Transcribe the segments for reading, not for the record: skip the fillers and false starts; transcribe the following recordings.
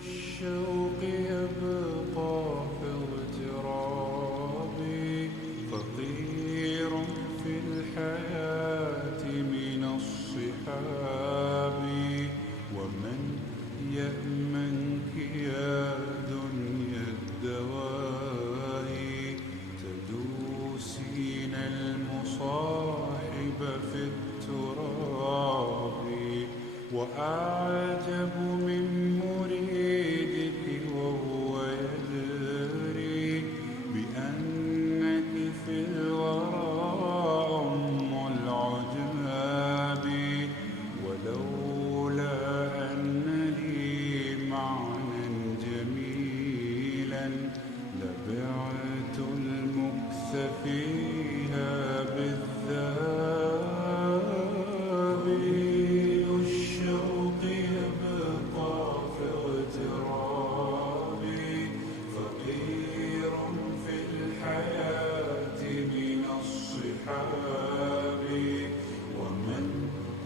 الشوق يبقى في اغترابي، فقير في الحياة من الصحاب. ومن يأمنك يا دنيا الدواهي، تدوسين المصاحب في التراب. وأعجب من مريدك وهو يدري بأنك في الورى أم العجاب. ولولا أن لي معنى جميلا لبعت المكث فيها بالذهاب. الشوق يبقى في اغترابي، فقير في الحياة من الصحاب. ومن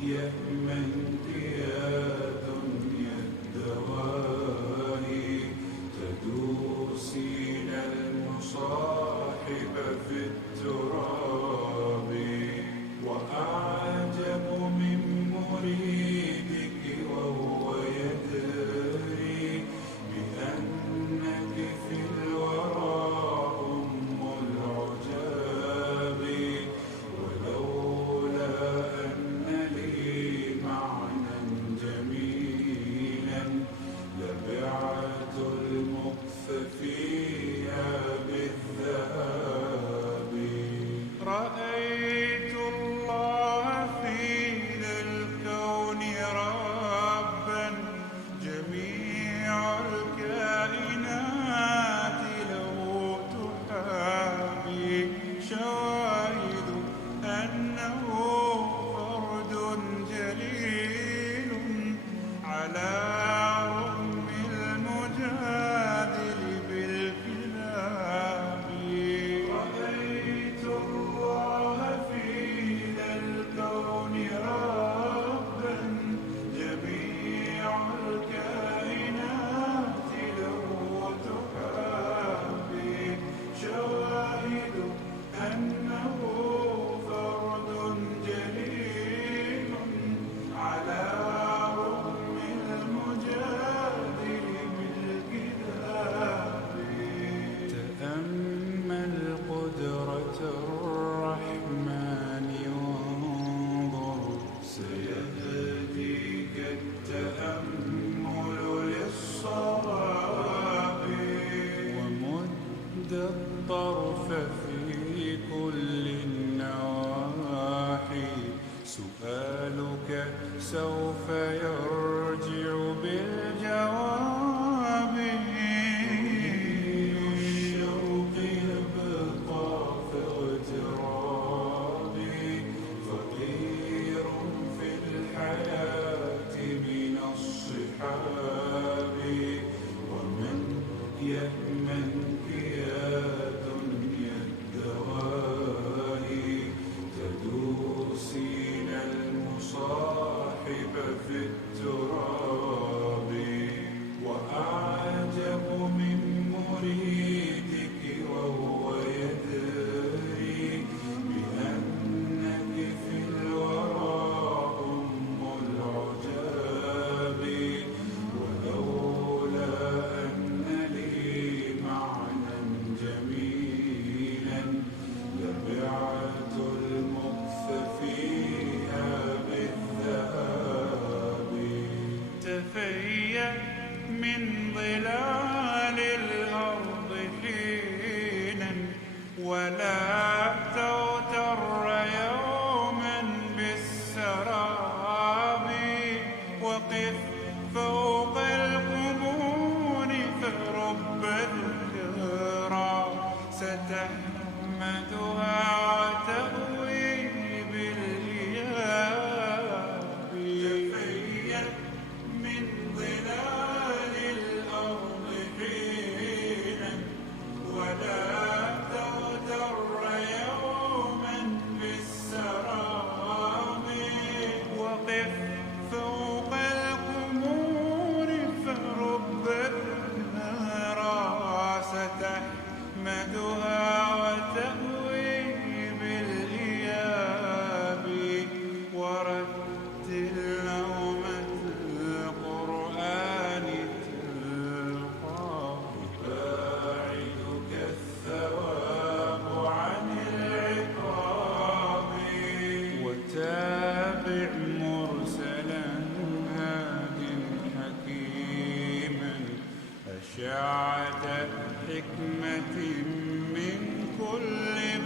يأمنك يا دنيا الدواهي، تدوسين المصاحب في التراب. وأعجب من مريدك وهو يدري بأنك في الورى أم العجاب. ولولا أن لي معنى جميلا لبعت المكث فيها بالذهاب. رأيت الله في ذا الكون ربا، جميع الكائنات له تحابي. شواهد أنه فرد جليل على رغم المجادل بالكلاب. رأيت الله في ذا الكون ربا، جميع الكائنات له تحابي. شواهد أنه فرد جليل على رغم المجادل بالكذاب. تأمل قدرة الرحمن وانظر، سيهديك التأمل للصواب. ومد الطرف في كل النواحي، سؤالك سوف يرجع بالجواب. الشوق يبقى في اغترابي، فقير في الحياة من الصحاب. ومن يأمنك يا دنيا الدواهي، تدوسين المصاحب في التراب. وأعجب من مريدك وهو يدري بأنك في الورى أم العجاب. ولولا أن لي معنى جميلا لبعت المكث فيها بالذهاب. تفيأ من ظلال الأرض حينا، ولا تغتر يوما بالسراب. وقف فوق القبور فرب ذكرى، ستحمدها وتأوي بالإياب. تفيأ من ظلال الأرض حينا، ولا تغتر يوما بالسراب. وقف فوق القبور شعة حكمة من كل